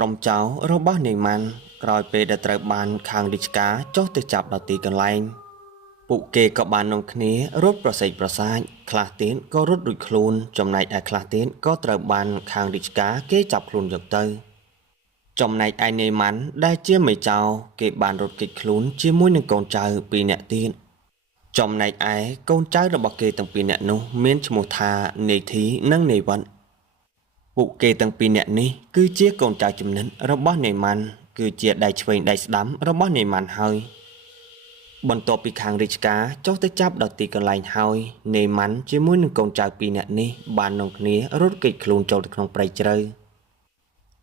ក្រុមចៅរបស់នាយម៉ាន់ក្រោយពេលដែលត្រូវបានខាងរាជការចុះទៅចាប់ដល់ទីកន្លែងពួកគេក៏បាននាំគ្នារត់ប្រសេចប្រសាចខ្លះទៀតក៏រត់រួចខ្លួនចំណែកឯខ្លះទៀតក៏ត្រូវបានខាងរាជការគេចាប់ខ្លួនយកទៅចំណែកឯនាយម៉ាន់ដែលជាមេចៅគេបានរត់គេចខ្លួនជាមួយនឹងកូនចៅពីរនាក់ទៀតចំណែកឯកូនចៅរបស់គេទាំងពីរនាក់នោះមានឈ្មោះថានេធីនិងនេវ៉ាន់ពួកគេទាំងពីរនាក់នេះគឺជាកូនចៅចំណិតរបស់នាយម៉ាន់គឺជាដៃឆ្វេងដៃស្ដាំរបស់នាយម៉ាន់ហើយបន្ទាប់ពីខាងរាជការចុះទៅចាប់ដល់ទីកន្លែងហើយនាយម៉ាន់ជាមួយនឹងកូនចៅពីរនាក់នេះបាននាំគ្នារត់គេចខ្លួនចូលទៅក្នុងព្រៃជ្រៅ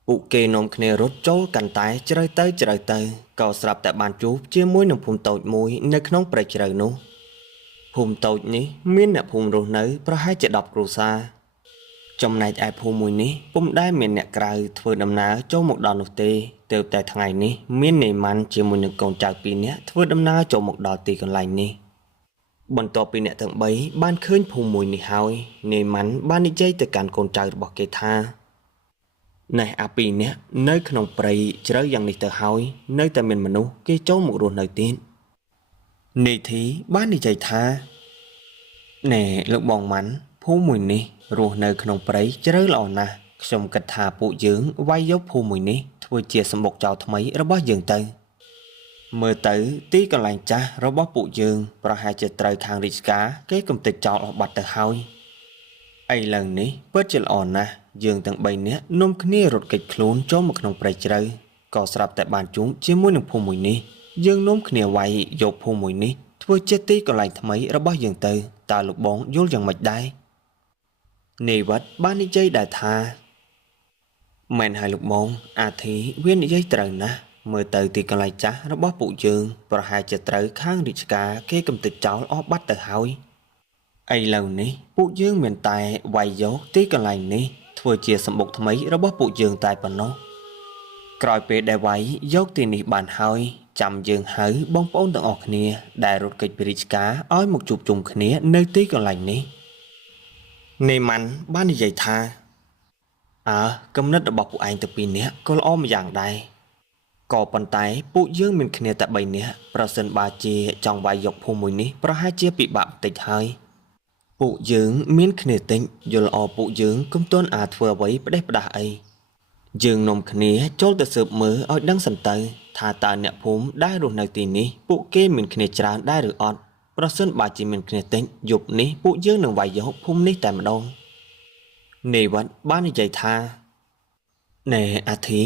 ពួកគេនាំគ្នារត់ចូលកាន់តែជ្រៅទៅក៏ស្រាប់តែបានជួបជាមួយនឹងភូមិតូចមួយនៅក្នុងព្រៃជ្រៅនោះភូមិតូចនេះមានអ្នកភូមិរស់នៅប្រហែលជា10គ្រួសារចំណែកឯភូមិមួយនេះពុំដែលមានអ្នកក្រៅធ្វើដំណើរចូលមកដល់នោះទេទើបតែថ្ងៃនេះមាននាយម៉ាន់ជាមួយនឹងកូនចៅពីរនាក់ធ្វើដំណើរចូលមកដល់ទីកន្លែងនេះបន្ទាប់ពីអ្នកទាំង3បានឃើញភូមិមួយនេះហើយនាយម៉ាន់បាននិយាយទៅកាន់កូនចៅរបស់គេថាណែអាពីរនាក់នៅក្នុងព្រៃជ្រៅយ៉ាងនេះទៅហើយនៅតែមានមនុស្សគេចូលមករស់នៅទៀតនេធីបាននិយាយថាណែលោកបងម៉ាន់ភូមិមួយនេះរស់នៅក្នុងព្រៃជ្រៅល្អណាស់ខ្ញុំគិតថាពួកយើងវាយយកភូមិមួយនេះធ្វើជាសម្បុកចោលថ្មីរបស់យើងទៅមើលទៅទីកន្លែងចាស់របស់ពួកយើងប្រហែលជាត្រូវខាងរាជការគេកំទេចចោលអស់បាត់ទៅហើយឥឡូវនេះពិតជាល្អណាស់យើងទាំង3នាក់នាំគ្នារត់គេចខ្លួនចូលមកក្នុងព្រៃជ្រៅក៏ស្រាប់តែបានជួបជាមួយនឹងភូមិមួយនេះយើងនាំគ្នាវាយយកភូមិមួយនេះធ្វើជាទីកន្លែងថ្មីរបស់យើងទៅតើលោកបងយល់យ៉ាងម៉េចដែរនេវ៉ាត់បាននិយាយដែរថាមែនហើយលោកបងអាធីវានិយាយត្រូវណាស់មើលទៅទីកន្លែងចាស់របស់ពួកយើងប្រហែលជាត្រូវខាងរាជការគេកំទេចចោលអស់បាត់ទៅហើយឥឡូវនេះពួកយើងមានតែវាយយកទីកន្លែងនេះធ្វើជាសម្បុកថ្មីរបស់ពួកយើងតែប៉ុណ្ណោះក្រោយពេលដែលវាយយកទីនេះបានហើយចាំយើងហៅបងប្អូនទាំងអស់គ្នាដែលរត់គេចពីរាជការឲ្យមកជួបជុំគ្នានៅទីកន្លែងនេះនេម៉ាន់បាននិយាយថាគំនិតរបស់ពួកឯងទៅពីរនាក់ក៏ល្អម្យ៉ាងដែរក៏ប៉ុន្តែពួកយើងមានគ្នាតែ3នាក់ប្រសិនបើជាចង់វាយយកភូមិមួយនេះប្រហែលជាពិបាកបន្តិចហើយពួកយើងមានគ្នាតិចយល់អពួកយើងកុំទាន់អាចធ្វើអ្វីផ្ដេសផ្ដាស់អីយើងនាំគ្នាចូលទៅស៊ើបមើលឲ្យដឹងសិនទៅថាតើអ្នកភូមិដែលរស់នៅទីនេះពួកគេមានគ្នាច្រើនដែរឬអត់ប្រសិនបើជាមានគ្នាតិចយប់នេះពួកយើងនឹងវាយយកភូមិនេះតែម្ដងនេវ៉ាត់បាននិយាយថាណែអាធី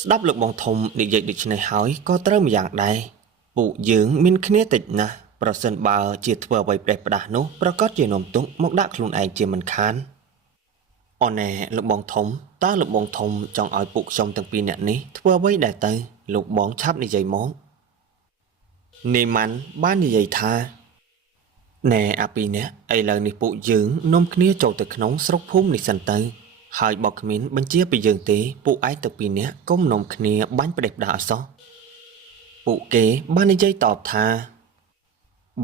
ស្ដាប់លោកបងធំនិយាយដូចនេះហើយក៏ត្រូវម្យ៉ាងដែរពួកយើងមានគ្នាតិចណាស់ប្រសិនបើជាធ្វើអ្វីផ្ដេសផ្ដាស់នោះប្រកាសជានាំទុកមកដាក់ខ្លួនឯងជាមិនខានអូណែលោកបងធំតើលោកបងធំចង់ឲ្យពួកខ្ញុំទាំងពីរនាក់នេះធ្វើអ្វីដែរទៅលោកបងឆាប់និយាយមកនេម៉ាន់បាននិយាយថាណែអាពីរនាក់ឥឡូវនេះពួកយើងនាំគ្នាចូលទៅក្នុងស្រុកភូមិនេះសិនទៅហើយបើគ្មានបញ្ជាពីយើងទេពួកឯងទាំងពីរនាក់កុំនាំគ្នាបាញ់ផ្ដេសផ្ដាស់អសោះពួកគេបាននិយាយតបថា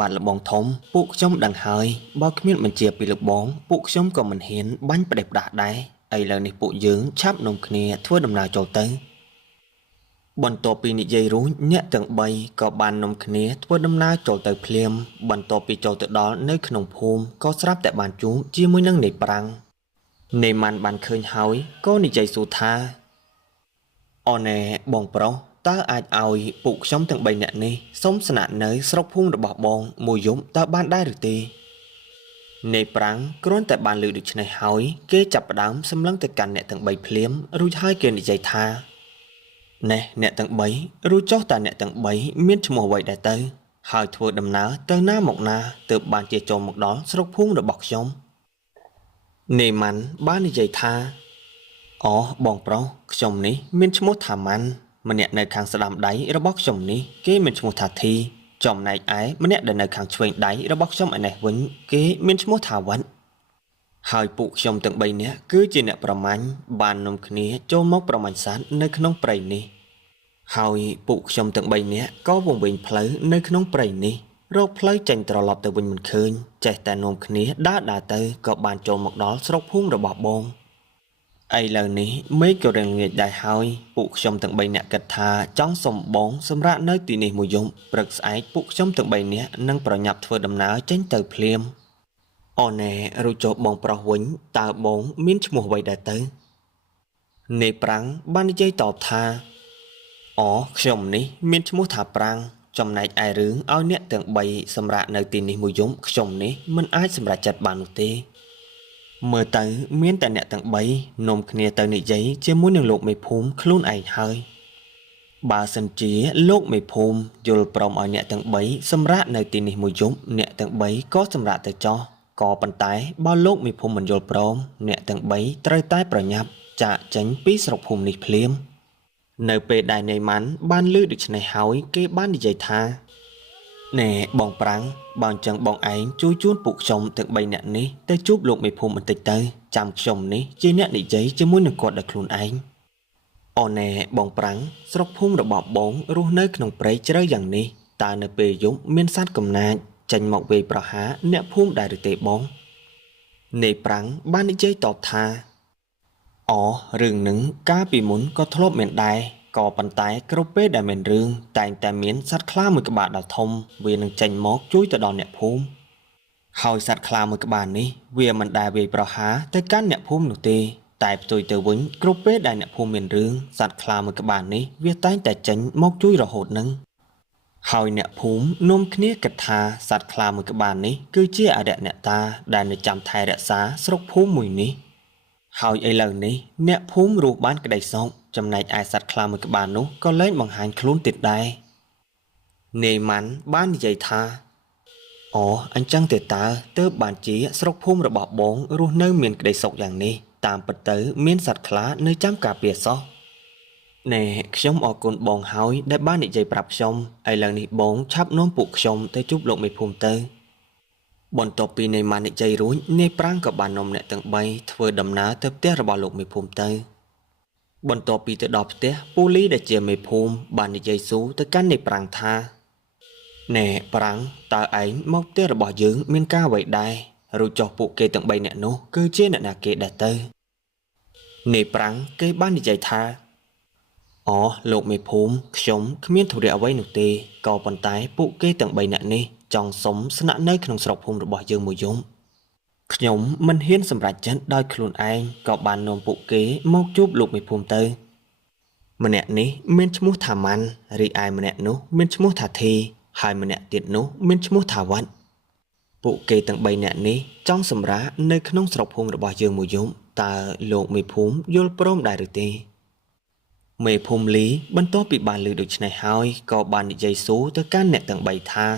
បាទលោកបងធំពួកខ្ញុំដឹងហើយបើគ្មានបញ្ជាពីលោកបងពួកខ្ញុំក៏មិនហ៊ានបាញ់ផ្ដេសផ្ដាស់ដែរឥឡូវនេះពួកយើងឆាប់នាំគ្នាធ្វើដំណើរចូលទៅបន្ទាប់ពីនិយាយរួចអ្នកទាំង3ក៏បាននាំគ្នាធ្វើដំណើរចូលទៅភ្លាមបន្ទាប់ពីចូលទៅដល់នៅក្នុងភូមិក៏ស្រាប់តែបានជួបជាមួយនឹងនាយប្រាំងនេម៉ាន់បានឃើញហើយក៏និយាយសួរថាអូណែបងប្រុសតើអាចឲ្យពួកខ្ញុំទាំង3នាក់នេះសុំស្នាក់នៅស្រុកភូមិរបស់បងមួយយប់តើបានដែរឬទេនេប្រាំងគ្រាន់តែបានលើដូច្នេះហើយគេចាប់ផ្ដើមសម្លឹងទៅកាន់អ្នកទាំង3ភ្លាមរួចហើយគេនិយាយថាណែអ្នកទាំង3រួចចុះតើអ្នកទាំង3មានឈ្មោះអ្វីដែរទៅហើយធ្វើដំណើរទៅណាមកណាទើបបានជាចូលមកដល់ស្រុកភូមិរបស់ខ្ញុំនេម៉ាន់បាននិយាយថាអូបងប្រុសខ្ញុំនេះមានឈ្មោះថាម៉ាន់ម្នាក់នៅខាងស្ដាំដៃរបស់ខ្ញុំនេះគេមានឈ្មោះថាធីចំណែកឯម្នាក់ដែលនៅខាងឆ្វេងដៃរបស់ខ្ញុំឯនេះវិញគេមានឈ្មោះថាវ៉ាន់ហើយពួកខ្ញុំទាំង3នាក់គឺជាអ្នកប្រមាញ់បាននាំគ្នាចូលមកប្រមាញ់សត្វនៅក្នុងព្រៃនេះហើយពួកខ្ញុំទាំង3នាក់ក៏វង្វេងផ្លូវនៅក្នុងព្រៃនេះរកផ្លូវចេញត្រឡប់ទៅវិញមិនឃើញចេះតែនាំគ្នាដើរទៅក៏បានចូលមកដល់ស្រុកភូមិរបស់បងឥ ឥឡូវនេះមេឃក៏រៀងល្ងាចដែរហើយពួកខ្ញុំទាំង3នាក់គិតថាចង់សុំបងសម្រាប់នៅទីនេះមួយយប់ព្រឹកស្អែកពួកខ្ញុំទាំង3នាក់នឹងប្រញាប់ធ្វើដំណើរចេញទៅភ្លាមអូណែរួចចុះបងប្រុសវិញតើបងមានឈ្មោះអ្វីដែរទៅនេប្រាំងបាននិយាយតបថាអូខ្ញុំនេះមានឈ្មោះថាប្រាំងចំណែកឯរឿងឲ្យអ្នកទាំង3សម្រាប់នៅទីនេះមួយយប់ខ្ញុំនេះមិនអាចសម្រេចចិត្តបាននោះទេមើលទៅមានតែអ្នកទាំង3នាំគ្នាទៅនិយាយជាមួយនឹងលោកមេភូមិខ្លួនឯងហើយបើសិនជាលោកមេភូមិយល់ព្រមឲ្យអ្នកទាំង3សម្រាប់នៅទីនេះមួយយប់អ្នកទាំង3ក៏សម្រាប់ទៅចោះក៏ប៉ុន្តែបើលោកមេភូមិមិនយល់ព្រមអ្នកទាំង3ត្រូវតែប្រញាប់ចាកចេញពីស្រុកភូមិនេះភ្លាមនៅពេលដែលនេម៉ាន់បានឮដូច្នេះហើយគេបាននិយាយថាណែបងប្រាំងបើអញ្ចឹងបងឯងជួយជូនពួកខ្ញុំទាំង3នាក់នេះទៅជួបលោកមេភូមិបន្តិចទៅចាំខ្ញុំនេះជាអ្នកនិយាយជាមួយនឹងគាត់ដោយខ្លួនឯងអូណែបងប្រាំងស្រុកភូមិរបស់បងរស់នៅក្នុងព្រៃជ្រៅយ៉ាងនេះតើនៅពេលយប់មានសត្វកំណាចចេញមកវាយប្រហារអ្នកភូមិដែរឬទេបងនេប្រាំងបាននិយាយតបថាអូរឿងនឹងកាលពីមុនក៏ធ្លាប់មានដែរក៏ប៉ុន្តែគ្រប់ពេលដែលមានរឿងតែងតែមានសត្វខ្លាមួយក្បាលដ៏ធំវានឹងចេញមកជួយទៅដល់អ្នកភូមិហើយសត្វខ្លាមួយក្បាលនេះវាមិនដែលវាយប្រហារទៅកាន់អ្នកភូមិនោះទេតែផ្ទុយទៅវិញគ្រប់ពេលដែលអ្នកភូមិមានរឿងសត្វខ្លាមួយក្បាលនេះវាតែងតែចេញមកជួយរហូតនឹងហើយអ្នកភូមិនាំគ្នាគិតថាសត្វខ្លាមួយក្បាលនេះគឺជាអរិយអ្នកតាដែលនៅចាំថែរក្សាស្រុកភូមិមួយនេះហើយឥឡូវនេះអ្នកភូមិរស់បានក្តីសុខចំណែកឯសត្វខ្លាមួយក្បាលនោះក៏លែងបង្ហាញខ្លួនទៀតដែរនេម៉ាន់បាននិយាយថាអូអញ្ចឹងទេតើទើបបានជាស្រុកភូមិរបស់បងរស់នៅមានក្តីសុខយ៉ាងនេះតាមពិតទៅមានសត្វខ្លានៅចាំការពារសោះណែខ្ញុំអរគុណបងហើយដែលបាននិយាយប្រាប់ខ្ញុំឥឡូវនេះបងឆាប់នាំពួកខ្ញុំទៅជួបលោកមេភូមិទៅបន្ទាប់ពីនេម៉ាន់និយាយរួចនេប្រាំងក៏បាននាំអ្នកទាំង3ធ្វើដំណើរទៅផ្ទះរបស់លោកមេភូមិទៅបន្ទាប់ពីទៅដល់ផ្ទះពូលីដែលជាមេភូមិបាននិយាយស៊ូទៅកាន់នេប្រាំងថាណែប្រាំងតើឯងមកផ្ទះរបស់យើងមានការអ្វីដែររួចចុះពួកគេទាំង3នាក់នោះគឺជាអ្នកណាគេដែរទៅនេប្រាំងគេបាននិយាយថាអូលោកមេភូមិខ្ញុំគ្មានธุរៈអ្វីនោះទេក៏ប៉ុន្តែពួកគេទាំង3នាក់នេះចង់សុំស្នាក់នៅក្នុងស្រុកភូមិរបស់យើងមួយយប់ខ្ញុំមិនហ៊ានសម្រេចចិត្តដោយខ្លួនឯងក៏បាននាំពួកគេមកជួបលោកមេភូមិទៅម្នាក់នេះមានឈ្មោះថាម៉ាន់រីឯម្នាក់នោះមានឈ្មោះថាធីហើយម្នាក់ទៀតនោះមានឈ្មោះថាវ៉ាត់ពួកគេទាំង3នាក់នេះចង់សម្រាកនៅក្នុងស្រុកភូមិរបស់យើងមួយយប់តើលោកមេភូមិយល់ព្រមដែរឬទេមេភូមិលីបន្ទាប់ពីបានឮដូច្នេះហើយក៏បាននិយាយសួរទៅកាន់អ្នកទាំង3ថា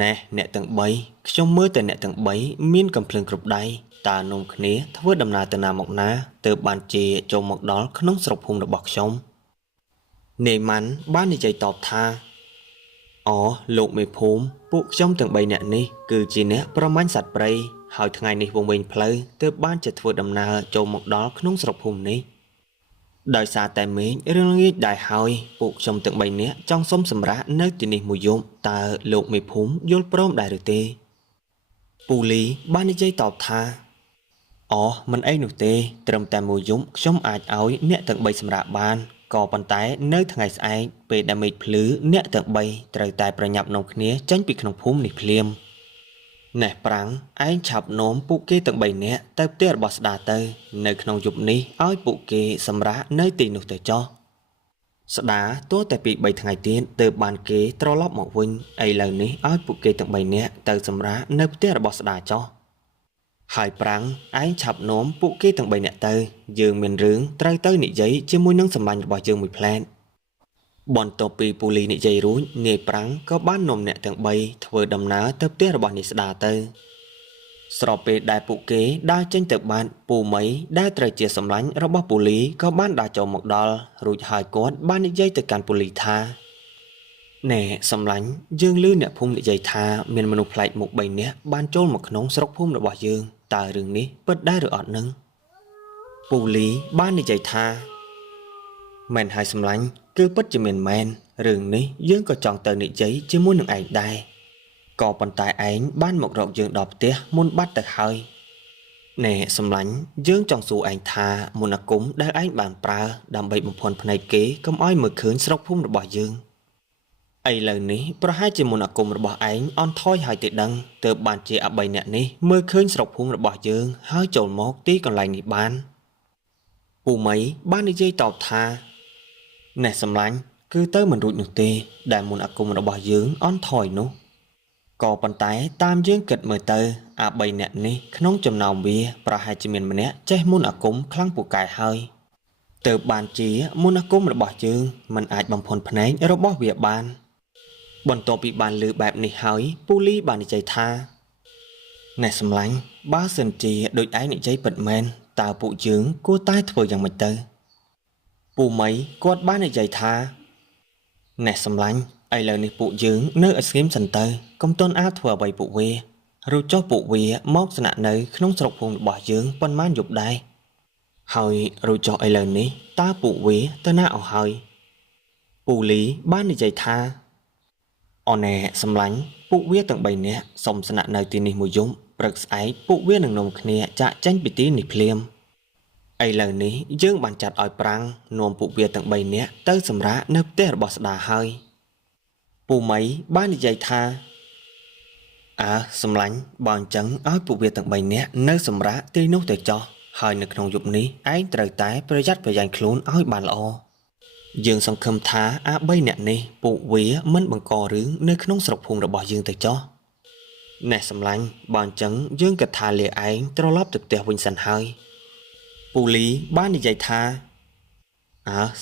ណែអ្នកទាំង3ខ្ញុំមើលតែអ្នកទាំង3មានកំភ្លើងគ្រប់ដៃតើនាំគ្នាធ្វើដំណើរទៅណាមកណាទើបបានជាចូលមកដល់ក្នុងស្រុកភូមិរបស់ខ្ញុំនេម៉ាន់បាននិយាយតបថាអូលោកមេភូមិពួកខ្ញុំទាំង3នាក់នេះគឺជាអ្នកប្រមាញ់សត្វព្រៃហើយថ្ងៃនេះវង្វេងផ្លូវទើបបានជាធ្វើដំណើរចូលមកដល់ក្នុងស្រុកភូមិនេះដោយសារតែមេឃរឿងល្ងាចដែរហើយពួកខ្ញុំទាំង3នាក់ចង់សុំសម្រាប់នៅទីនេះមួយយប់តើលោកមេភូមិយល់ព្រមដែរឬទេពូលីបាននិយាយតបថាអូមិនអីនោះទេត្រឹមតែមួយយប់ខ្ញុំអាចឲ្យអ្នកទាំង3សម្រាប់បានក៏ប៉ុន្តែនៅថ្ងៃស្អែកពេលដែលមេឃភ្លឺអ្នកទាំង3ត្រូវតែប្រញាប់នាំគ្នាចេញពីក្នុងភូមិនេះភ្លាមណែប្រាំងឯងឆាប់នាំពួកគេទាំង3នាក់ទៅផ្ទះរបស់ស្ដាទៅនៅក្នុងយប់នេះឲ្យពួកគេសម្រាកនៅទីនោះទៅចោះស្ដាទោះតែពី3ថ្ងៃទៀតទើបបានគេត្រឡប់មកវិញឥឡូវនេះឲ្យពួកគេទាំង3នាក់ទៅសម្រាកនៅផ្ទះរបស់ស្ដាចោះហើយប្រាំងឯងឆាប់នាំពួកគេទាំង3នាក់ទៅយើងមានរឿងត្រូវទៅនិយាយជាមួយនឹងសម្លាញ់របស់យើងមួយផ្លែតបន្ទាប់ពីពូលីនិយាយរួចនាយប្រាំងក៏បាននាំអ្នកទាំង3ធ្វើដំណើរទៅផ្ទះរបស់នាយស្ដាទៅស្របពេលដែលពួកគេដើរចេញទៅបាត់ពូមីដែលត្រូវជាសម្លាញ់របស់ពូលីក៏បានដើរចូលមកដល់រួចហើយគាត់បាននិយាយទៅកាន់ពូលីថាណែសម្លាញ់យើងឮអ្នកភូមិនិយាយថាមានមនុស្សប្លែកមុខ3នាក់បានចូលមកក្នុងស្រុកភូមិរបស់យើងតើរឿងនេះពិតដែរឬអត់នឹងពូលីបាននិយាយថាមែនហើយសម្លាញ់គឺពិតជាមានមែនរឿងនេះយើងក៏ចង់ទៅនិយាយជាមួយនឹងឯងដែរក៏ប៉ុន្តែឯងបានមករកយើងដល់ផ្ទះមុនបាត់ទៅហើយ ណែសម្លាញ់យើងចង់សួរឯងថាមន្តអាគមដែលឯងបានប្រើដើម្បីបំផន់ភ្នែកគេកុំឲ្យមើលឃើញស្រុកភូមិរបស់យើងឥឡូវនេះប្រហែលជាមន្តអាគមរបស់ឯងអន់ថយហើយទេដឹងទើបបានជាអបីអ្នកនេះមើលឃើញស្រុកភូមិរបស់យើងហើយចូលមកទីកន្លែងនេះបានពូមីបាននិយាយតបថាណែសម្លាញ់គឺទៅមិនរួចនោះទេដែលមន្តអាគមរបស់យើងអន់ថយនោះក៏ប៉ុន្តែតាមយើងគិតមើលទៅអាបីអ្នកនេះក្នុងចំណោមវាប្រហែលជាមានម្នាក់ចេះមន្តអាគមខ្លាំងពូកែហើយទើបបានជាមន្តអាគមរបស់យើងមិនអាចបំផន់ភ្នែករបស់វាបានបន្ទាប់ពីបានលើបែបនេះហើយពូលីបាននិយាយថាណែសម្លាញ់បើសិនជាដូចឯងនិយាយពិតមែនតើពួកយើងគួរតែធ្វើយ៉ាងម៉េចទៅពូមីគាត់បាននិយាយថាណែសម្លាញ់ឥឡូវនេះពួកយើងនៅឲ្យស្ងៀមសិនទៅកុំទាន់អាចធ្វើអ្វីពួកវាឬចុះពួកវាមកស្នាក់នៅក្នុងស្រុកភូមិរបស់យើងប៉ុន្មានយប់ដែរហើយរួចចុះឥឡូវនេះតើពួកវាទៅណាអស់ហើយពូលីបាននិយាយថាអូនែសម្លាញ់ពួកវាទាំង3នាក់សុំស្នាក់នៅទីនេះមួយយប់ព្រឹកស្អែកពួកវានឹងនាំគ្នាចាក់ចេញពីទីនេះភ្លាមឥឡូវនេះយើងបានចាត់ឲ្យប្រាំងនាំពួកវាទាំង3នាក់ទៅសម្រាកនៅផ្ទះរបស់ស្ដាហើយពូមីបាននិយាយថាសម្លាញ់បើអញ្ចឹងឲ្យពួកវាទាំង3នាក់នៅសម្រាកទីនោះទៅចោះហើយនៅក្នុងយប់នេះឯងត្រូវតែប្រយ័ត្នប្រយែងខ្លួនឲ្យបានល្អយើងសង្ឃឹមថាអា3នាក់នេះពួកវាមិនបង្ករឿងនៅក្នុងស្រុកភូមិរបស់យើងទៅចោះណែសម្លាញ់បើអញ្ចឹងយើងគិតថាលាឯងត្រឡប់ទៅផ្ទះវិញសិនហើយពូលីបាននិយាយថា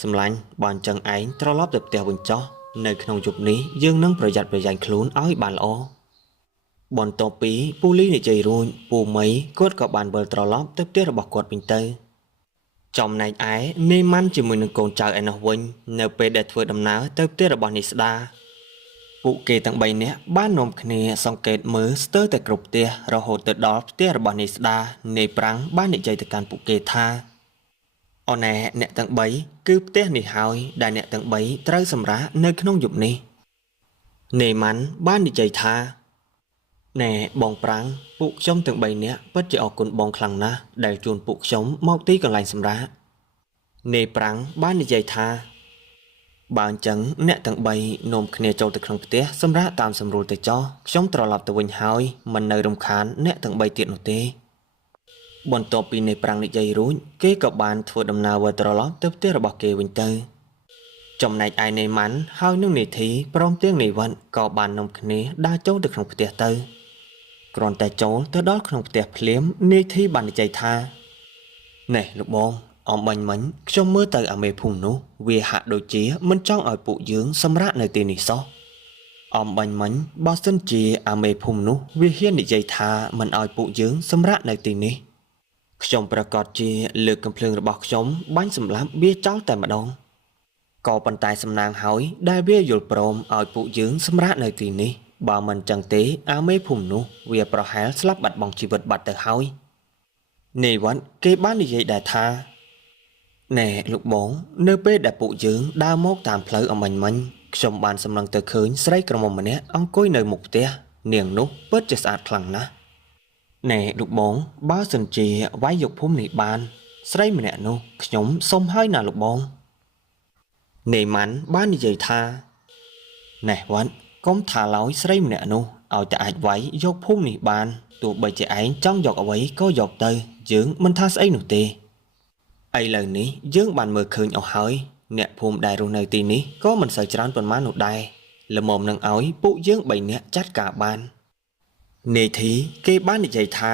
សម្លាញ់បើអញ្ចឹងឯងត្រឡប់ទៅផ្ទះវិញចោះនៅក្នុងយប់នេះយើងនឹងប្រយ័ត្នប្រយែងខ្លួនឲ្យបានល្អបន្ទាប់ពីពូលីនិយាយរួចពូមីគាត់ក៏បានវិលត្រឡប់ទៅផ្ទះរបស់គាត់វិញទៅចំណែកឯនេម៉ាន់ជាមួយនឹងកូនចៅឯនោះវិញនៅពេលដែលធ្វើដំណើរទៅផ្ទះរបស់នេស្ដាពួកគេទាំង3នាក់បាននាំគ្នាសង្កេតមើលស្ទើរតែគ្រប់ផ្ទះរហូតទៅដល់ផ្ទះរបស់នេស្ដានេប្រាំងបាននិយាយទៅកាន់ពួកគេថាអូនែអ្នកទាំង3គឺផ្ទះនេះហើយដែលអ្នកទាំង3ត្រូវសម្រាកនៅក្នុងយប់នេះនេម៉ាន់បាននិយាយថាណែបងប្រាំងពួកខ្ញុំទាំង3នាក់ពិតជាអរគុណបងខ្លាំងណាស់ដែលជួនពួកខ្ញុំមកទីកន្លែងសម្រាកនេប្រាំងបាននិយាយថាបើអញ្ចឹងអ្នកទាំង3នាំគ្នាចូលទៅក្នុងផ្ទះសម្រាប់តាមសម្រួលទៅចោះខ្ញុំត្រឡប់ទៅវិញហើយមិននៅរំខានអ្នកទាំង3ទៀតនោះទេបន្ទាប់ពីនេប្រាំងនិយាយរួចគេក៏បានធ្វើដំណើរវិលត្រឡប់ទៅផ្ទះរបស់គេវិញទៅចំណែកឯនេម៉ាន់ហើយនឹងនេធីព្រមទាំងនេវត្តក៏បាននាំគ្នាដើរចូលទៅក្នុងផ្ទះទៅគ្រាន់តែចូលទៅដល់ក្នុងផ្ទះភ្លាមនេធីបាននិយាយថាណែលោកបងអំបាញ់មិញខ្ញុំមើលទៅអាមេភូមិនោះវាហាក់ដូចជាមិនចង់ឲ្យពួកយើងសម្រាកនៅទីនេះសោះអំបាញ់មិញបើសិនជាអាមេភូមិនោះវាហ៊ាននិយាយថាមិនឲ្យពួកយើងសម្រាកនៅទីនេះខ្ញុំប្រកាសជាលើកកំភ្លើងរបស់ខ្ញុំបាញ់សម្លាប់វាចោលតែម្ដងក៏ប៉ុន្តែសំណាងហើយដែលវាយល់ព្រមឲ្យពួកយើងសម្រាកនៅទីនេះបើមិនចឹងទេអាមេភូមិនោះវាប្រហែលស្លាប់បាត់បង់ជីវិតបាត់ទៅហើយនេវត្តគេបាននិយាយដែរថាណែលោកបងនៅពេលដែលពួកយើងដើរមកតាមផ្លូវអំបញ្ញមិញខ្ញុំបានសម្លឹងទៅឃើញស្រីក្រមុំម្នាក់អង្គុយនៅមុខផ្ទះនាងនោះពិតជាស្អាតខ្លាំងណាស់ណែលោកបងបើសិនជាវាយយកភូមិនេះបានស្រីម្នាក់នោះខ្ញុំសុំហើយណាលោកបងនេម៉ាន់បាននិយាយថាណែវត្តកុំថាឡើយស្រីម្នាក់នោះឲ្យតែអាចវាយយកភូមិនេះបានទោះបីជាឯងចង់យកអ្វីក៏យកទៅយើងមិនថាស្អីនោះទេឥឡូវនេះយើងបានមើលឃើញអស់ហើយអ្នកភូមិដែលរស់នៅទីនេះក៏មិនសូវច្រើនប៉ុន្មាននោះដែរល្មមនឹងឲ្យពួកយើង3នាក់ចាត់ការបាននេធីគេបាននិយាយថា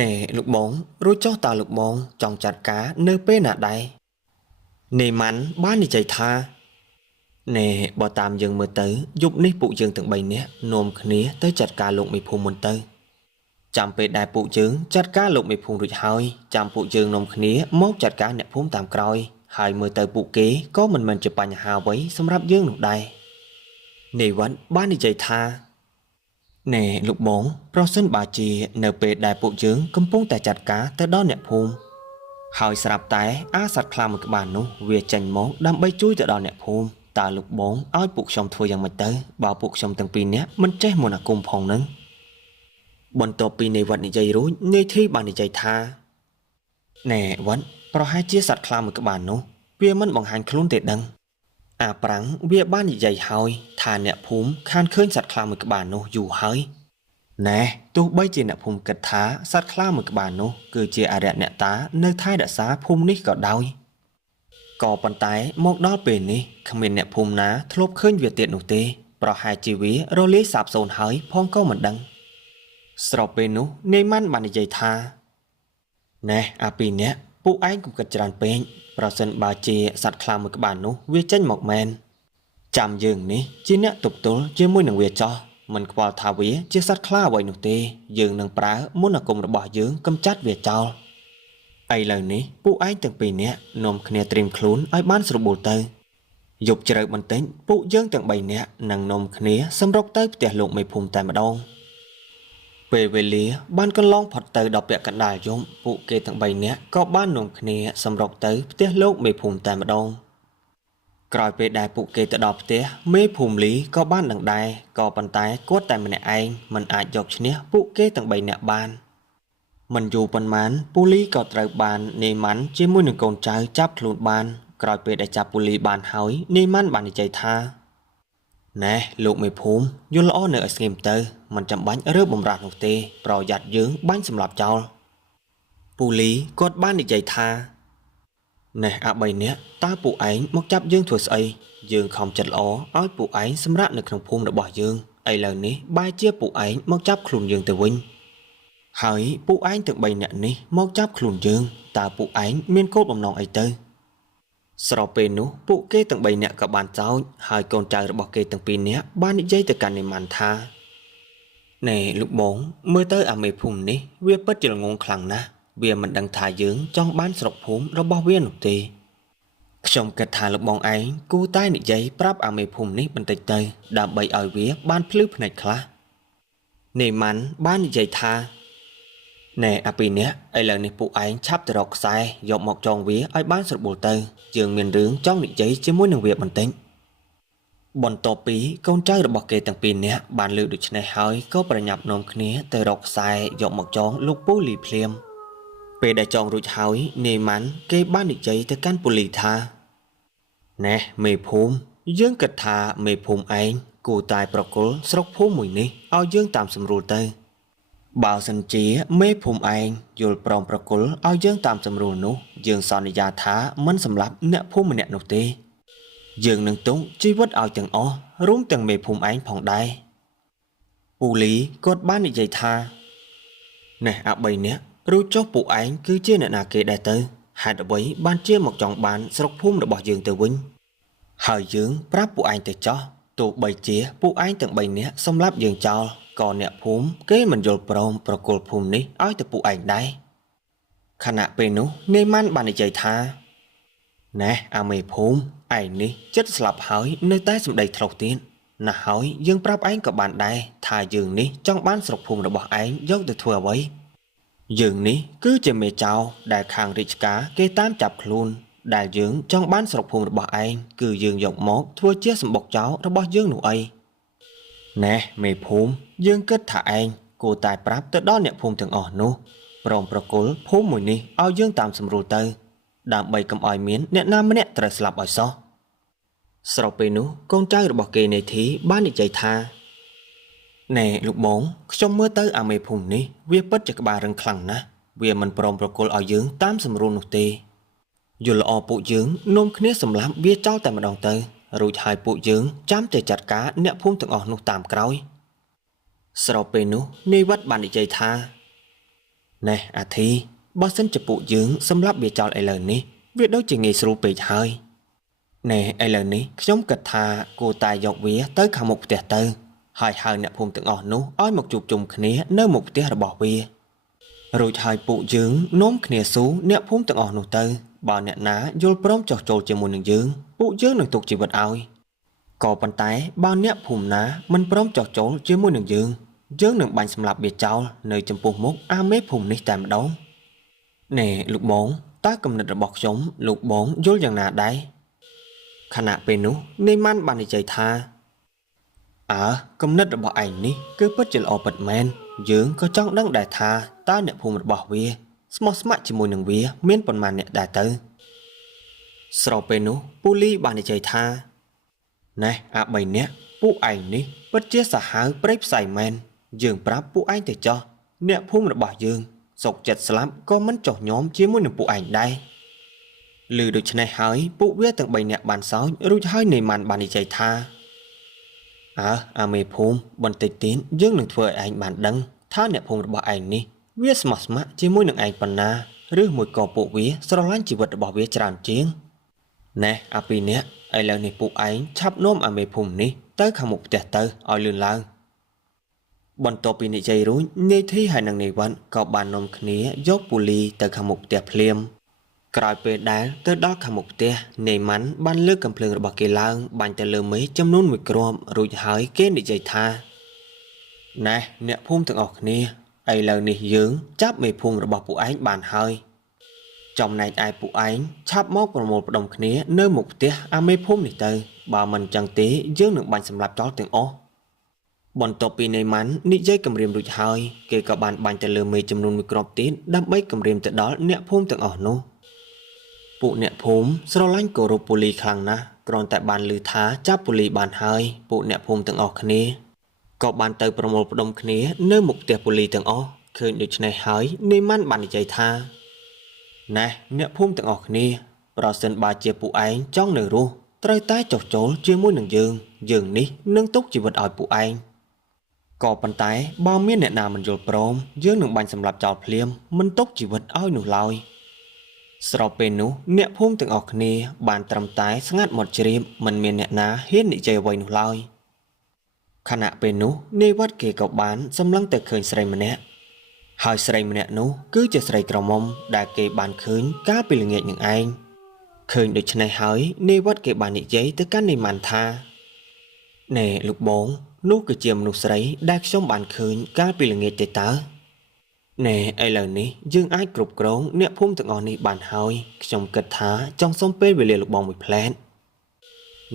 ណែលោកបងរួចចុះតើលោកបងចង់ចាត់ការនៅពេលណាដែរនេម៉ាន់បាននិយាយថាណែបើតាមយើងមើលទៅយប់នេះពួកយើងទាំង3នាក់នាំគ្នាទៅចាត់ការលោកមេភូមិមុនទៅចាំពេលដែលពួកយើងចាត់ការលោកមេភូមិរួចហើយចាំពួកយើងនាំគ្នាមកចាត់ការអ្នកភូមិតាមក្រោយហើយមើលទៅពួកគេក៏មិនមែនជាបញ្ហាអ្វីសម្រាប់យើងនោះដែរនេវត្តបាននិយាយថាណែលោកបងប្រសិនបើជានៅពេលដែលពួកយើងកំពុងតែចាត់ការទៅដល់អ្នកភូមិហើយស្រាប់តែអាសត្វខ្លាមួយក្បាលនោះវាចេញមកដើម្បីជួយទៅដល់អ្នកភូមិតើលោកបងឲ្យពួកខ្ញុំធ្វើយ៉ាងម៉េចទៅបើពួកខ្ញុំទាំងពីរនាក់មិនចេះមន្តអាគមផងនឹង បន្ទាប់ពីនៃវត្តនិយាយរួចនាយធីបាននិយាយថាណែវត្តប្រហែលជាសត្វខ្លាមួយក្បាលនោះវាមិនបង្ហាញខ្លួនទេដឹងអាប្រាំងវាបាននិយាយហើយថាអ្នកភូមិខានឃើញសត្វខ្លាមួយក្បាលនោះយូរហើយណែទោះបីជាអ្នកភូមិគិតថាសត្វខ្លាមួយក្បាលនោះគឺជាអរិយអ្នកតានៅថែរក្សាភូមិនេះក៏ដោយក៏ប៉ុន្តែមកដល់ពេលនេះគ្មានអ្នកភូមិណាធ្លាប់ឃើញវាទៀតនោះទេប្រហែលជាវារលាយសាបសូន្យហើយផងក៏មិនដឹងស្របពេលនោះនាយម៉ាន់បាននិយាយថាណែអាពីរនាក់ពួកឯងកុំគិតច្រើនពេកប្រសិនបើជាសត្វខ្លាមួយក្បាលនោះវាចេញមកមែនចាំយើងនេះជាអ្នកទប់ទល់ជាមួយនឹងវាចោះមិនខ្វល់ថាវាជាសត្វខ្លាអ្វីនោះទេយើងនឹងប្រើមន្តអាគមរបស់យើងកម្ចាត់វាចោលឥឡូវនេះពួកឯងទាំងពីរនាក់នាំគ្នាត្រៀមខ្លួនឲ្យបានស្រួលទៅយប់ជ្រៅបន្តិចពួកយើងទាំង3នាក់នឹងនាំគ្នាសម្រុកទៅផ្ទះលោកមេភូមិតែម្ដងពេលវេលាបានកន្លងផុតទៅដល់ពាក់កណ្ដាលយប់ពួកគេទាំង3នាក់ក៏បាននាំគ្នាសម្រុកទៅផ្ទះលោកមេភូមិតែម្ដងក្រោយពេលដែលពួកគេទៅដល់ផ្ទះមេភូមិលីក៏បានដឹងដែរក៏ប៉ុន្តែគាត់តែម្នាក់ឯងមិនអាចយកឈ្នះពួកគេទាំង3នាក់បានមិនយូរប៉ុន្មានពូលីក៏ត្រូវបាននាយម៉ាន់ជាមួយនឹងកូនចៅចាប់ខ្លួនបានក្រោយពេលដែលចាប់ពូលីបានហើយនាយម៉ាន់បាននិយាយថាណែលោកមេភូមិយល់ល្អនៅឲ្យស្ងៀមទៅមិនចាំបាច់រើបំរាស់នោះទេប្រយ័ត្នយើងបាញ់សម្លាប់ចោលពូលីគាត់បាននិយាយថាណែអា3នាក់តើពួកឯងមកចាប់យើងធ្វើស្អីយើងខំចិត្តល្អឲ្យពួកឯងសម្រាកនៅក្នុងភូមិរបស់យើងឥឡូវនេះបែរជាពួកឯងមកចាប់ខ្លួនយើងទៅវិញហើយពួកឯងទាំង3នាក់នេះមកចាប់ខ្លួនយើងតើពួកឯងមានគោលបំណងអីទៅស្របពេលនោះពួកគេទាំង3នាក់ក៏បានចោទហើយកូនចៅរបស់គេទាំង2នាក់បាននិយាយទៅកាន់នាយម៉ាន់ថាណែលោកបងមើលទៅអាមេភូមិនេះវាពិតជាល្ងងខ្លាំងណាស់វាមិនដឹងថាយើងចង់បានស្រុកភូមិរបស់វានោះទេខ្ញុំគិតថាលោកបងឯងគួរតែនិយាយប្រាប់អាមេភូមិនេះបន្តិចទៅដើម្បីឲ្យវាបានភ្លឺភ្នែកខ្លះនាយម៉ាន់បាននិយាយថាណែអាពីរនាក់ឥឡូវនេះពួកឯងឆាប់ទៅរកខ្សែយកមកចងវាឲ្យបានស្រួលទៅយើងមានរឿងចង់និយាយជាមួយនឹងវាបន្តិចបន្ទាប់ពីកូនចៅរបស់គេទាំងពីរនាក់បានលើកដូច្នេះហើយក៏ប្រញាប់នាំគ្នាទៅរកខ្សែយកមកចងលោកពូលីភ្លាមពេលដែលចងរួចហើយនាយម៉ាន់គេបាននិយាយទៅកាន់ពូលីថាណែមេភូមិយើងគិតថាមេភូមិឯងគួរតែប្រគល់ស្រុកភូមិមួយនេះឲ្យយើងតាមស្រួលទៅបើសិនជាមេភូមិឯងយល់ព្រមប្រគល់ឲ្យយើងតាមស្រួលនោះយើងសន្យាថាមិនសម្លាប់អ្នកភូមិម្នាក់នោះទេយើងនឹងទុកជីវិតឲ្យទាំងអស់រួមទាំងមេភូមិឯងផងដែរពូលីគាត់បាននិយាយថាណែអា3នាក់រួចចុះពួកឯងគឺជាអ្នកណាគេដែរទៅហេតុអ្វីបានជាមកចង់បានស្រុកភូមិរបស់យើងទៅវិញហើយយើងប្រាប់ពួកឯងទៅចោះទោះបីជាពួកឯងទាំង3នាក់សម្លាប់យើងចោលក៏អ្នកភូមិគេមិនយល់ព្រមប្រគល់ភូមិនេះឲ្យទៅពួកឯងដែរខណៈពេលនោះនាយម៉ាន់បាននិយាយថាណែអាមេភូមិឯងនេះចិត្តស្លាប់ហើយនៅតែសម្ដីថ្លុះទៀតណាស់ហើយយើងប្រាប់ឯងក៏បានដែរថាយើងនេះចង់បានស្រុកភូមិរបស់ឯងយកទៅធ្វើអ្វីយើងនេះគឺជាមេចៅដែលខាងរាជការគេតាមចាប់ខ្លួនដែលយើងចង់បានស្រុកភូមិរបស់ឯងគឺយើងយកមកធ្វើជាសម្បុកចៅរបស់យើងនោះអីណែមេភូមិយើងគិតថាឯងគួរតែប្រាប់ទៅដល់អ្នកភូមិទាំងអស់នោះព្រមប្រគល់ភូមិមួយនេះឲ្យយើងតាមស្រួលទៅដើម្បីកុំឲ្យមានអ្នកណាម្នាក់ត្រូវស្លាប់ឲ្យសោះស្របពេលនោះកូនចៅរបស់គេនេធីបាននិយាយថាណែលោកបងខ្ញុំមើលទៅអាមេភូមិនេះវាពិតជាក្បាលរឹងខ្លាំងណាស់វាមិនព្រមប្រគល់ឲ្យយើងតាមស្រួលនោះទេយល់ល្អពួកយើងនាំគ្នាសម្លាប់វាចោលតែម្ដងទៅរួចហើយពួកយើងចាំតែចាត់ការអ្នកភូមិទាំងអស់នោះតាមក្រោយស្របពេលនោះនាយវត្តបាននិយាយថាណែអាធីបើសិនជាពួកយើងសម្លាប់វាចោលឥឡូវនេះវាដូចជាងាយស្រួលពេកហើយណែឥឡូវនេះខ្ញុំគិតថាគួរតែយកវាទៅខាងមុខផ្ទះទៅហើយហៅអ្នកភូមិទាំងអស់នោះឲ្យមកជួបជុំគ្នានៅមុខផ្ទះរបស់វារួចហើយពួកយើងនាំគ្នាស៊ូអ្នកភូមិទាំងអស់នោះទៅបើអ្នកណាយល់ព្រមចោះចូលជាមួយនឹងយើងពួកយើងនឹងទុកជីវិតឲ្យក៏ប៉ុន្តែបើអ្នកភូមិណាមិនព្រមចោះចូលជាមួយនឹងយើងនឹងបាញ់សម្លាប់វាចោលនៅចំពោះមុខអាមេភូមិនេះតែម្ដងណែលោកបងតើគំនិតរបស់ខ្ញុំលោកបងយល់យ៉ាងណាដែរខណៈពេលនោះនាយម៉ាន់បាននិយាយថាគំនិតរបស់ឯងនេះគឺពិតជាល្អពិតមែន យើងក៏ចង់ដឹងដែរថាតើអ្នកភូមិរបស់វាស្មោះស្ម័គ្រជាមួយនឹងវាមានប៉ុន្មានអ្នកដែរទៅស្របពេលនោះពូលីបាននិយាយថាណែអា3នាក់ពួកឯងនេះពិតជាសាហាវព្រៃផ្សៃមែនយើងប្រាប់ពួកឯងទៅចោះអ្នកភូមិរបស់យើងសុកចិត្តស្លាប់ក៏មិនចោះញោមជាមួយនឹងពួកឯងដែរឮដូច្នេះហើយពួកវាទាំង3នាក់បានសោចរួចហើយនៃម៉ាន់បាននិយាយថាអាមេភូមិបន្តិចទៀតយើងនឹងធ្វើឲ្យឯងបានដឹងថាអ្នកភូមិរបស់ឯងនេះវាស្មោះស្ម័គ្រជាមួយនឹងឯងប៉ុណ្ណាឬមួយក៏ពួកវាស្រឡាញ់ជីវិតរបស់វាច្រើនជាងណែអាពីរនាក់ឥឡូវនេះពួកឯងឆាប់នាំអាមេភូមិនេះទៅខាងមុខផ្ទះទៅឲ្យលឿនឡើងបន្ទាប់ពីនិយាយរួចនាយធីហើយនិងនាយវ៉ាន់ក៏បាននាំគ្នាយកពូលីទៅខាងមុខផ្ទះភ្លាមក្រោយពេលដែលទៅដល់ខាងមុខផ្ទះនាយម៉ាន់បានលើកកាំភ្លើងរបស់គេឡើងបាញ់ទៅលើមេឃចំនួន1គ្រាប់រួចហើយគេនិយាយថាណែអ្នកភូមិទាំងអស់គ្នាឥឡូវនេះយើងចាប់មេភូមិរបស់ពួកឯងបានហើយចំណែកឯពួកឯងឆាប់មកប្រមូលផ្ដុំគ្នានៅមុខផ្ទះអាមេភូមិនេះទៅបើមិនចឹងទេយើងនឹងបាញ់សម្លាប់ចោលទាំងអស់បន្ទាប់ពីនាយម៉ាន់និយាយគម្រាមរួចហើយគេក៏បានបាញ់ទៅលើមេឃចំនួន1គ្រាប់ទៀតដើម្បីគម្រាមទៅដល់អ្នកភូមិទាំងអស់នោះពួកអ្នកភូមិស្រឡាញ់គោរពពូលីខ្លាំងណាស់គ្រាន់តែបានឮថាចាប់ពូលីបានហើយពួកអ្នកភូមិទាំងអស់គ្នាក៏បានទៅប្រមូលផ្ដុំគ្នានៅមុខផ្ទះពូលីទាំងអស់ឃើញដូច្នេះហើយនាយម៉ាន់បាននិយាយថាណែអ្នកភូមិទាំងអស់គ្នាប្រសិនបើជាពួកឯងចង់នៅរស់ត្រូវតែចុះចូលជាមួយនឹងយើងនេះនឹងទុកជីវិតឲ្យពួកឯងក៏ប៉ុន្តែបើមានអ្នកណាមិនយល់ព្រមយើងនឹងបាញ់សម្លាប់ចោលភ្លាមមិនទុកជីវិតឲ្យនោះឡើយស្របពេលនោះអ្នកភូមិទាំងអស់គ្នាបានត្រឹមតែស្ងាត់មាត់ជ្រាបមិនមានអ្នកណាហ៊ាននិយាយអ្វីនោះឡើយខណៈពេលនោះនាយវត្តគេក៏បានសម្លឹងទៅឃើញស្រីម្នាក់ហើយស្រីម្នាក់នោះគឺជាស្រីក្រមុំដែលគេបានឃើញកាលពីល្ងាចនឹងឯងឃើញដូច្នេះហើយនាយវត្តគេបាននិយាយទៅកាន់នាយម៉ាន់ថាណែលោកបងនោះគឺជាមនុស្សស្រីដែលខ្ញុំបានឃើញកាលពីល្ងាចទេតើណែឥឡូវនេះយើងអាចគ្រប់គ្រងអ្នកភូមិទាំងអស់នេះបានហើយខ្ញុំគិតថាចង់សុំពេលវេលាលោកបងមួយផ្លែត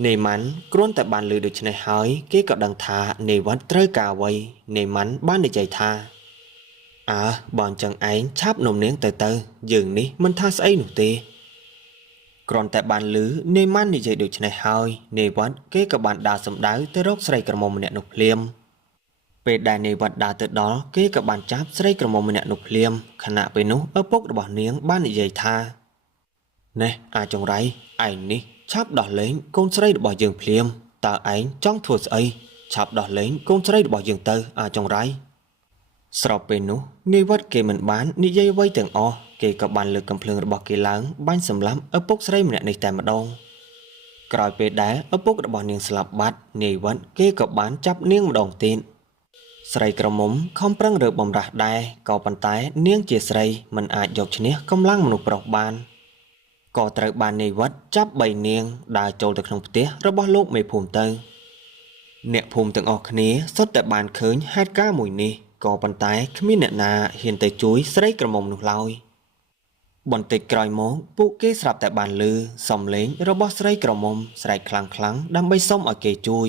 នាយម៉ាន់គ្រាន់តែបានឮដូច្នេះហើយគេក៏ដឹងថានាយវត្តត្រូវការអ្វីនាយម៉ាន់បាននិយាយថាបើអញ្ចឹងឯងឆាប់នាំនាងទៅយើងនេះមិនថាស្អីនោះទេគ្រាន់តែបានឮនាយម៉ាន់និយាយដូច្នេះហើយនាយវត្តគេក៏បានដើរសម្ដៅទៅរកស្រីក្រមុំម្នាក់នោះភ្លាមពេលដែលនាយវត្តដើរទៅដល់គេក៏បានចាប់ស្រីក្រមុំម្នាក់នោះភ្លាមខណៈពេលនោះឪពុករបស់នាងបាននិយាយថាណែអាចង្រៃឯងនេះឆាប់ដោះលែងកូនស្រីរបស់យើងភ្លាមតើឯងចង់ធ្វើស្អីឆាប់ដោះលែងកូនស្រីរបស់យើងទៅអាចង្រៃស្របពេលនោះនាយវត្តគេមិនបាននិយាយអ្វីទាំងអស់គេក៏បានលើកកាំភ្លើងរបស់គេឡើងបាញ់សម្លាប់ឪពុកស្រីម្នាក់នេះតែម្ដងក្រោយពេលដែលឪពុករបស់នាងស្លាប់បាត់នាយវត្តគេក៏បានចាប់នាងម្ដងទៀតស្រីក្រមុំខំប្រឹងរើបំរាស់ដែរក៏ប៉ុន្តែនាងជាស្រីមិនអាចយកឈ្នះកម្លាំងមនុស្សប្រុសបានក៏ត្រូវបាននាយវត្តចាប់3នាងដើរចូលទៅក្នុងផ្ទះរបស់លោកមេភូមិទៅអ្នកភូមិទាំងអស់គ្នាសុទ្ធតែបានឃើញហេតុការណ៍មួយនេះក៏ប៉ុន្តែគ្មានអ្នកណាហ៊ានទៅជួយស្រីក្រមុំនោះឡើយបន្តិចក្រោយមកពួកគេស្រាប់តែបានឮសំឡេងរបស់ស្រីក្រមុំស្រែកខ្លាំងៗដើម្បីសុំឲ្យគេជួយ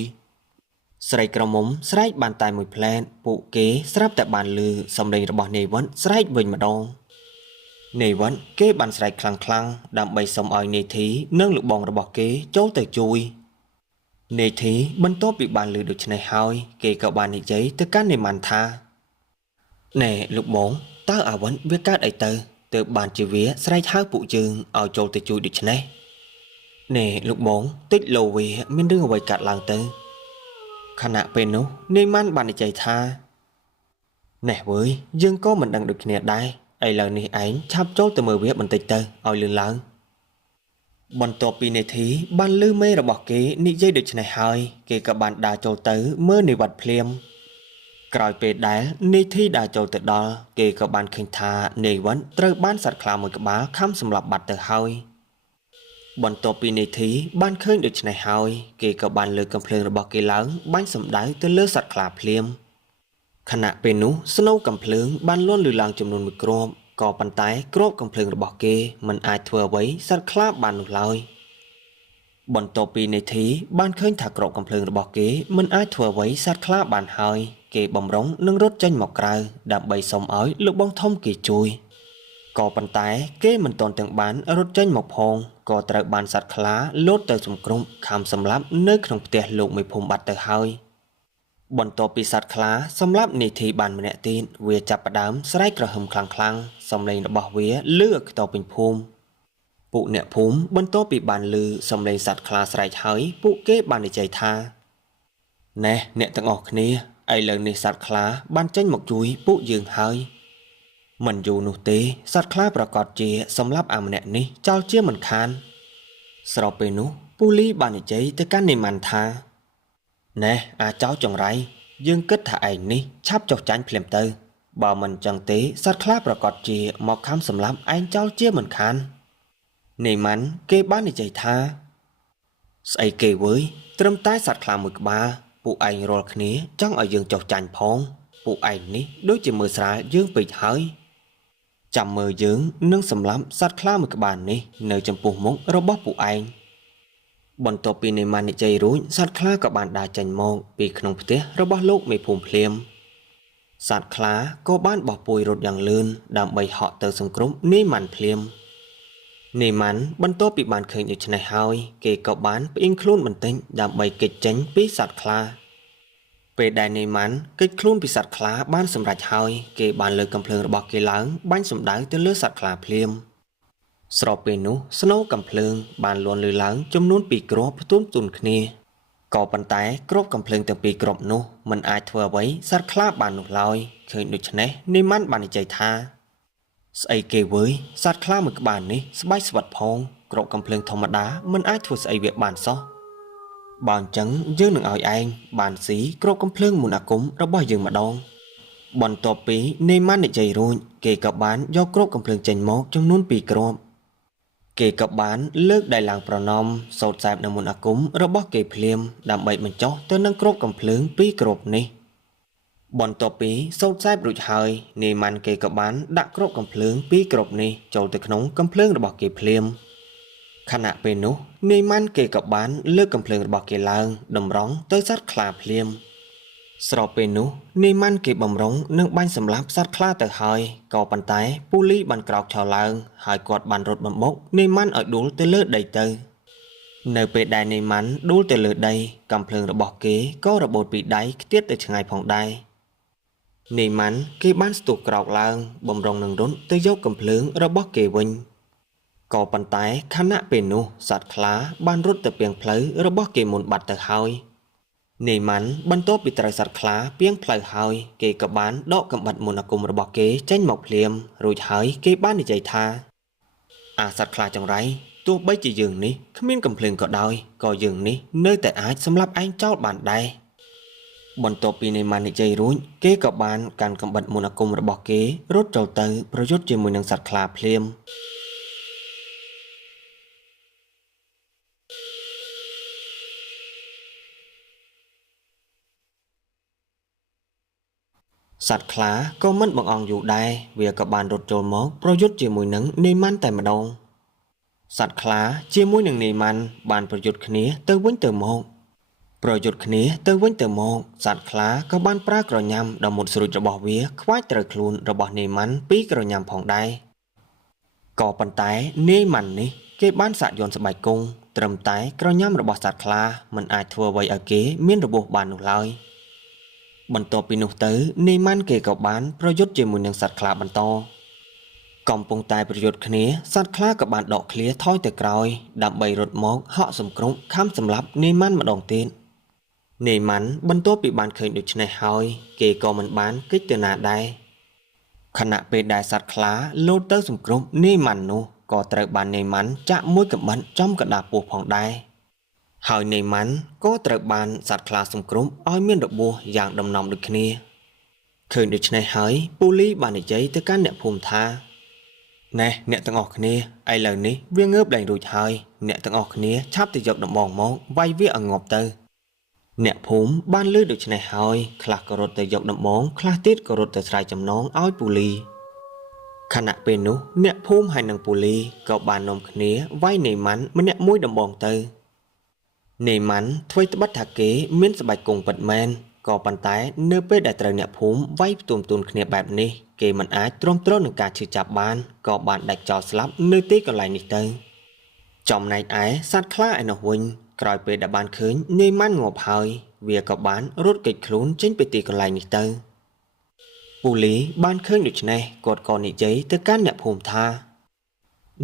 ស្រីក្រមុំស្រែកបានតែមួយផ្លែតពួកគេស្រាប់តែបានឮសំឡេងរបស់នាយវត្តស្រែកវិញម្ដងនាយវត្តគេបានស្រែកខ្លាំងៗដើម្បីសុំឲ្យនាយធីនិងលោកបងរបស់គេចូលទៅជួយនាយធីបន្ទាប់ពីបានឮដូច្នេះហើយគេក៏បាននិយាយទៅកាន់នាយម៉ាន់ថាណែលោកបងតើអាវិនវាកើតអីទៅទើបបានជាវាស្រែកហៅពួកយើងឲ្យចូលទៅជួយដូច្នេះណែលោកបងតិចលោវាមានរឿងអ្វីកើតឡើងទៅខណៈពេលនោះនាយម៉ាន់បាននិយាយថាណែវើយយើងក៏មិនដឹងដូចគ្នាដែរឥឡូវនេះឯងឆាប់ចូលទៅមើលវាបន្តិចទៅឲ្យលឿនឡើងបន្ទាប់ពីនាយធីបានឮមេរបស់គេនិយាយដូច្នេះហើយគេក៏បានដើរចូលទៅមើលនាយវត្តភ្លាមក្រោយពេលដែលនាយធីដើរចូលទៅដល់គេក៏បានឃើញថានាយវត្តត្រូវបានសត្វខ្លាមួយក្បាលខំសម្លាប់បាត់ទៅហើយបន្ទាប់ពីនាយធីបានឃើញដូច្នេះហើយគេក៏បានលើកកាំភ្លើងរបស់គេឡើងបាញ់សម្ដៅទៅលើសត្វខ្លាភ្លាមខណៈពេលនោះស្នូកាំភ្លើងបានលាន់ឮឡើងចំនួន1គ្រាប់ក៏ប៉ុន្តែគ្រាប់កាំភ្លើងរបស់គេមិនអាចធ្វើអ្វីសត្វខ្លាបាននោះឡើយបន្ទាប់ពីនាយធីបានឃើញថាគ្រាប់កាំភ្លើងរបស់គេមិនអាចធ្វើអ្វីសត្វខ្លាបានហើយ គេបំរុងនឹងរត់ចេញមកក្រៅដើម្បីសុំឲ្យលោកបងធំគេជួយក៏ប៉ុន្តែគេមិនទាន់ទាំងបានរត់ចេញមកផងក៏ត្រូវបានសត្វខ្លាលោតទៅសង្គ្រោះខំសម្លាប់នៅក្នុងផ្ទះលោកមេភូមិបាត់ទៅហើយបន្ទាប់ពីសត្វខ្លាសម្លាប់នាធីបានម្នាក់ទៀតវាចាប់ផ្ដើមស្រែកក្រហមខ្លាំងៗសំឡេងរបស់វាលឺឲ្យខ្ទរពេញភូមិពួកអ្នកភូមិបន្ទាប់ពីបានឮសំឡេងសត្វខ្លាស្រែកហើយពួកគេបាននិយាយថាណែអ្នកទាំងអស់គ្នាឥឡូវនេះសត្វខ្លាបានចេញមកជួយពួកយើងហើយមិនយូរនោះទេសត្វខ្លាប្រកាសជាសម្លាប់អាម្នាក់នេះចោលជាមិនខានស្របពេលនោះពូលីបាននិយាយទៅកាន់នេម៉ាន់ថាណែអាចោចង្រៃយើងគិតថាឯងនេះឆាប់ចុះចាញ់ភ្លាមទៅបើមិនចឹងទេសត្វខ្លាប្រកាសជាមកខំសម្លាប់ឯងចោលជាមិនខាននេម៉ាន់គេបាននិយាយថាស្អីគេវើយត្រឹមតែសត្វខ្លាមួយក្បាលពួកឯងរាល់គ្នាចង់ឲ្យយើងចុះចាញ់ផងពួកឯងនេះដូចជាមើលស្រាលយើងពេកហើយចាំមើលយើងនឹងសម្លាប់សត្វខ្លាមួយក្បាលនេះនៅចំពោះមុខរបស់ពួកឯងបន្ទាប់ពីនេម៉ាន់និយាយរួចសត្វខ្លាក៏បានដើរចេញមកពីក្នុងផ្ទះរបស់លោកមេភូមិភ្លាមសត្វខ្លាក៏បានបោះពួយរត់យ៉ាងលឿនដើម្បីហក់ទៅសង្គ្រោះនេម៉ាន់ភ្លាមនេម៉ាន់បន្ទាប់ពីបានឃើញដូច្នេះហើយគេក៏បានផ្អៀងខ្លួនបន្តិចដើម្បីគេចចេញពីសត្វខ្លាពេលដែលនេម៉ាន់គេចខ្លួនពីសត្វខ្លាបានសម្រេចហើយគេបានលើកកំភ្លើងរបស់គេឡើងបាញ់សម្ដៅទៅលើសត្វខ្លាភ្លាមស្របពេលនោះស្នូកំភ្លើងបានលួនលឺឡើងចំនួន2គ្រាប់ផ្ទុំទុនគ្នាក៏ប៉ុន្តែគ្រាប់កំភ្លើងទាំងពីរគ្រាប់នោះមិនអាចធ្វើអ្វីសត្វខ្លាបាននោះឡើយឃើញដូច្នេះនេម៉ាន់បាននិយាយថាស្អីគេវើយសត្វខ្លាមួយក្បាលនេះស្បែកស្វិតផងគ្រាប់កំភ្លើងធម្មតាមិនអាចធ្វើស្អីវាបានសោះបើអញ្ចឹងយើងនឹងឲ្យឯងបានស៊ីគ្រាប់កំភ្លើងមុនអាគមរបស់យើងម្ដងបន្ទាប់ពីនេម៉ាន់និយាយរួចគេក៏បានយកគ្រាប់កំភ្លើងចេញមកចំនួន2គ្រាប់គេក៏បានលើកដៃឡើងប្រណម្យសូត្រសែបនៅមុនអាគមរបស់គេភ្លាមដើម្បីបញ្ចុះទៅនឹងគ្រាប់កំភ្លើង2គ្រាប់នេះបន្ទាប់ពីសូត្រសែបរួចហើយនេម៉ាន់គេក៏បានដាក់គ្រាប់កំភ្លើង2គ្រាប់នេះចូលទៅក្នុងកំភ្លើងរបស់គេភ្លាមខណៈពេលនោះនេម៉ាន់គេក៏បានលើកកំភ្លើងរបស់គេឡើងតម្រង់ទៅសត្វខ្លាភ្លាមស្របពេលនោះនេម៉ាន់គេបំរុងនឹងបាញ់សម្លាប់សត្វខ្លាទៅហើយក៏ប៉ុន្តែពូលីបានក្រោកឈរឡើងហើយគាត់បានរត់បំបុកនេម៉ាន់ឲ្យដួលទៅលើដីទៅនៅពេលដែលនេម៉ាន់ដួលទៅលើដីកំភ្លើងរបស់គេក៏របូតពីដៃខ្ទាតទៅឆ្ងាយផងដែរនេម៉ាន់គេបានស្ទុះក្រោកឡើងបំរុងនឹងរត់ទៅយកកំភ្លើងរបស់គេវិញក៏ប៉ុន្តែខណៈពេលនោះសត្វខ្លាបានរត់ទៅពីងផ្លូវរបស់គេមុនបាត់ទៅហើយនេម៉ាន់បន្ទាប់ពីត្រូវសត្វខ្លាពីងផ្លូវហើយគេក៏បានដកកំបិតមុនអាគមរបស់គេចេញមកភ្លាមរួចហើយគេបាននិយាយថាអាសត្វខ្លាចង្រៃទោះបីជាយើងនេះគ្មានកំភ្លើងក៏ដោយក៏យើងនេះនៅតែអាចសម្លាប់ឯងចោលបានដែរបន្ទាប់ពីនេម៉ាន់និយាយរួចគេក៏បានកាន់កំបិតមុនអាគមរបស់គេរត់ចូលទៅប្រយុទ្ធជាមួយនឹងសត្វខ្លាភ្លាមសត្វខ្លាក៏មិនបង្អង់យូរដែរវាក៏បានរត់ចូលមកប្រយុទ្ធជាមួយនឹងនេម៉ាន់តែម្ដងសត្វខ្លាជាមួយនឹងនេម៉ាន់បានប្រយុទ្ធគ្នាទៅវិញទៅមកប្រយុទ្ធគ្នាទៅវិញទៅមកសត្វខ្លាក៏បានប្រើក្រញាំដ៏មុតស្រួចរបស់វាខ្វាចត្រូវខ្លួនរបស់នេម៉ាន់ពីក្រញាំផងដែរក៏ប៉ុន្តែនេម៉ាន់នេះគេបានសាក់យ័ន្តស្បែកគង់ត្រឹមតែក្រញាំរបស់សត្វខ្លាមិនអាចធ្វើអ្វីឲ្យគេមានរបួសបាននោះឡើយបន្ទាប់ពីនោះទៅនេម៉ាន់គេក៏បានប្រយុទ្ធជាមួយនឹងសត្វខ្លាបន្តកំពុងតែប្រយុទ្ធគ្នាសត្វខ្លាក៏បានដកឃ្លាថយទៅក្រោយដើម្បីរត់មកហក់សង្គ្រោះខំសម្លាប់នេម៉ាន់ម្ដងទៀតនេម៉ាន់បន្ទាប់ពីបានឃើញដូច្នេះហើយគេក៏មិនបានគេចទៅណាដែរខណៈពេលដែលសត្វខ្លាលោតទៅសង្គ្រោះនេម៉ាន់នោះក៏ត្រូវបាននេម៉ាន់ចាក់មួយកំបិតចំកណ្ដាលពោះផងដែរហើយនេម៉ាន់ក៏ត្រូវបានសត្វខ្លាសង្គ្រោះឲ្យមានរបួសយ៉ាងដំណំដូចគ្នាឃើញដូច្នេះហើយពូលីបាននិយាយទៅកាន់អ្នកភូមិថាណែអ្នកទាំងអស់គ្នាឥឡូវនេះវាងើបឡើងរួចហើយអ្នកទាំងអស់គ្នាឆាប់ទៅយកដំបងមកវាយវាឲ្យងាប់ទៅអ្នកភូមិបានលើដូច្នេះហើយខ្លះក៏រត់ទៅយកដំបងខ្លះទៀតក៏រត់ទៅឆ្លើយចំណងឲ្យពូលីខណៈពេលនោះអ្នកភូមិហើយនិងពូលីក៏បាននាំគ្នាវាយនេម៉ាន់ម្នាក់មួយដំបងទៅនេម៉ាន់ធ្វើត្បិតថាគេមានស្បែកគង់ពិតមែន ក៏ប៉ុន្តែនៅពេលដែលត្រូវអ្នកភូមិវាយផ្ទុំទូនគ្នាបែបនេះគេមិនអាចទ្រាំទ្រនឹងការឈឺចាប់បានក៏បានដាច់ចោលស្លាប់នៅទីកន្លែងនេះទៅចំណែកឯសត្វខ្លាឯនោះវិញក្រោយពេលដែលបានឃើញនាយម៉ាន់ងាប់ហើយវាក៏បានរត់គេចខ្លួនចេញពីទីកន្លែងនេះទៅពូលីបានឃើញដូច្នេះគាត់ក៏និយាយទៅកាន់អ្នកភូមិថា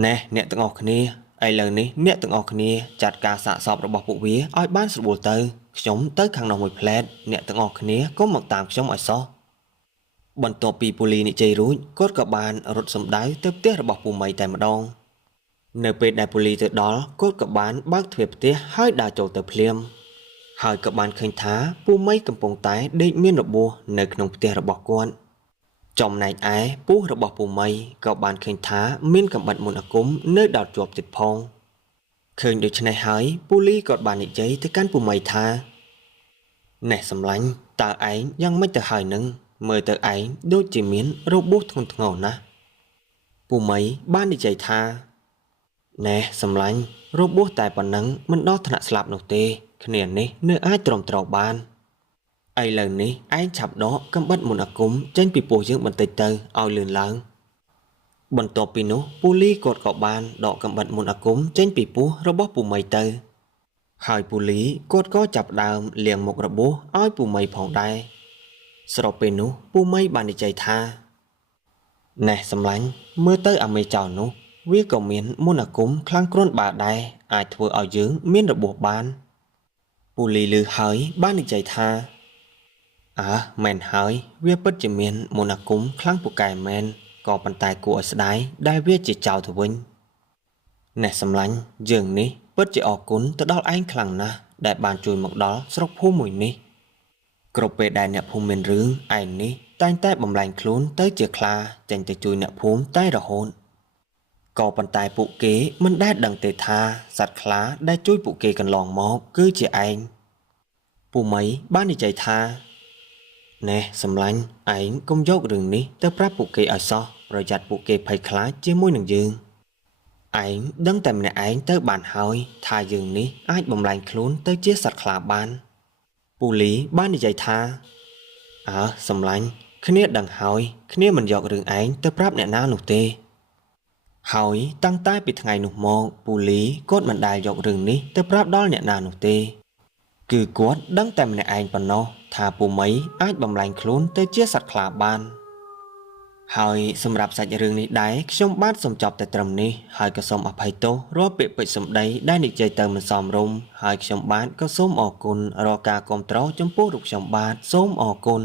ណែអ្នកទាំងអស់គ្នាឥឡូវនេះអ្នកទាំងអស់គ្នាចាត់ការសាកសពរបស់ពួកវាឲ្យបានស្រួលទៅខ្ញុំទៅខាងនោះមួយផ្លែតអ្នកទាំងអស់គ្នាកុំមកតាមខ្ញុំឲ្យសោះបន្ទាប់ពីពូលីនិយាយរួចគាត់ក៏បានរត់សម្ដៅទៅផ្ទះរបស់ពូមីតែម្ដងនៅពេលដែលពូលីទៅដល់គាត់ក៏បានបើកទ្វារផ្ទះហើយដើរចូលទៅភ្លាមហើយក៏បានឃើញថាពូមីកំពុងតែដេកមានរបួសនៅក្នុងផ្ទះរបស់គាត់ចំណែកឯពូរបស់ពូមីក៏បានឃើញថាមានកាំបិតមន្តអាគមនៅដោតជាប់ទៀតផងឃើញដូច្នេះហើយពូលីក៏បាននិយាយទៅកាន់ពូមីថាណែសម្លាញ់តើឯងយ៉ាងម៉េចទៅហើយនឹងមើលទៅឯងដូចជាមានរបួសធ្ងន់ធ្ងរណាស់ពូមីបាននិយាយថាណែសម្លាញ់របួសតែប៉ុណ្ណឹងមិនដល់ថ្នាក់ស្លាប់នោះទេគ្នានេះនៅអាចទ្រាំទ្របានឥឡូវនេះឯងឆាប់ដកកាំបិតមន្តអាគមចេញពីពោះយើងបន្តិចទៅឲ្យលឿនឡើងបន្ទាប់ពីនោះពូលីគាត់ក៏បានដកកាំបិតមន្តអាគមចេញពីពោះរបស់ពូមីទៅហើយពូលីគាត់ក៏ចាប់ដើមលាងមុខរបួសឲ្យពូមីផងដែរស្របពេលនោះពូមីបាននិយាយថាណែសម្លាញ់មើលទៅអាមេចោលនោះវាក៏មានមន្តអាគមខ្លាំងគ្រាន់បើដែរអាចធ្វើឲ្យយើងមានរបួសបានពូលីឮហើយបាននិយាយថាមែនហើយវាពិតជាមានមន្តអាគមខ្លាំងពូកែមែនក៏ប៉ុន្តែគួរឲ្យស្ដាយដែលវាជាចោលទៅវិញណែសម្លាញ់យើងនេះពិតជាអរគុណទៅដល់ឯងខ្លាំងណាស់ដែលបានជួយមកដល់ស្រុកភូមិមួយនេះគ្រប់ពេលដែលអ្នកភូមិមានរឿងឯងនេះតែងតែបំលែងខ្លួនទៅជាខ្លាចេញទៅជួយអ្នកភូមិតែរហូតក៏ប៉ុន្តែពួកគេមិនដែលដឹងទេថាសត្វខ្លាដែលជួយពួកគេកន្លងមកគឺជាឯងពូមីបាននិយាយថាណែសម្លាញ់ឯងកុំយករឿងនេះទៅប្រាប់ពួកគេឲ្យសោះប្រយ័ត្នពួកគេភ័យខ្លាចជាមួយនឹងយើងឯងដឹងតែម្នាក់ឯងទៅបានហើយថាយើងនេះអាចបំលែងខ្លួនទៅជាសត្វខ្លាបានពូលីបាននិយាយថាសម្លាញ់គ្នាដឹងហើយគ្នាមិនយករឿងឯងទៅប្រាប់អ្នកណានោះទេហើយតាំងតែពីថ្ងៃនោះមកពូលីគាត់មិនដែលយករឿងនេះទៅប្រាប់ដល់អ្នកណានោះទេគឺគាត់ដឹងតែម្នាក់ឯងប៉ុណ្ណោះថាពូមីអាចបំលែងខ្លួនទៅជាសត្វខ្លាបានហើយសម្រាប់សាច់រឿងនេះដែរខ្ញុំបាទសូមចប់តែត្រឹមនេះហើយក៏សូមអភ័យទោសរាល់ពាក្យពេចន៍សម្ដីដែលនិយាយទៅមិនសមរម្យហើយខ្ញុំបាទក៏សូមអរគុណរាល់ការគាំទ្រចំពោះរូបខ្ញុំបាទសូមអរគុណ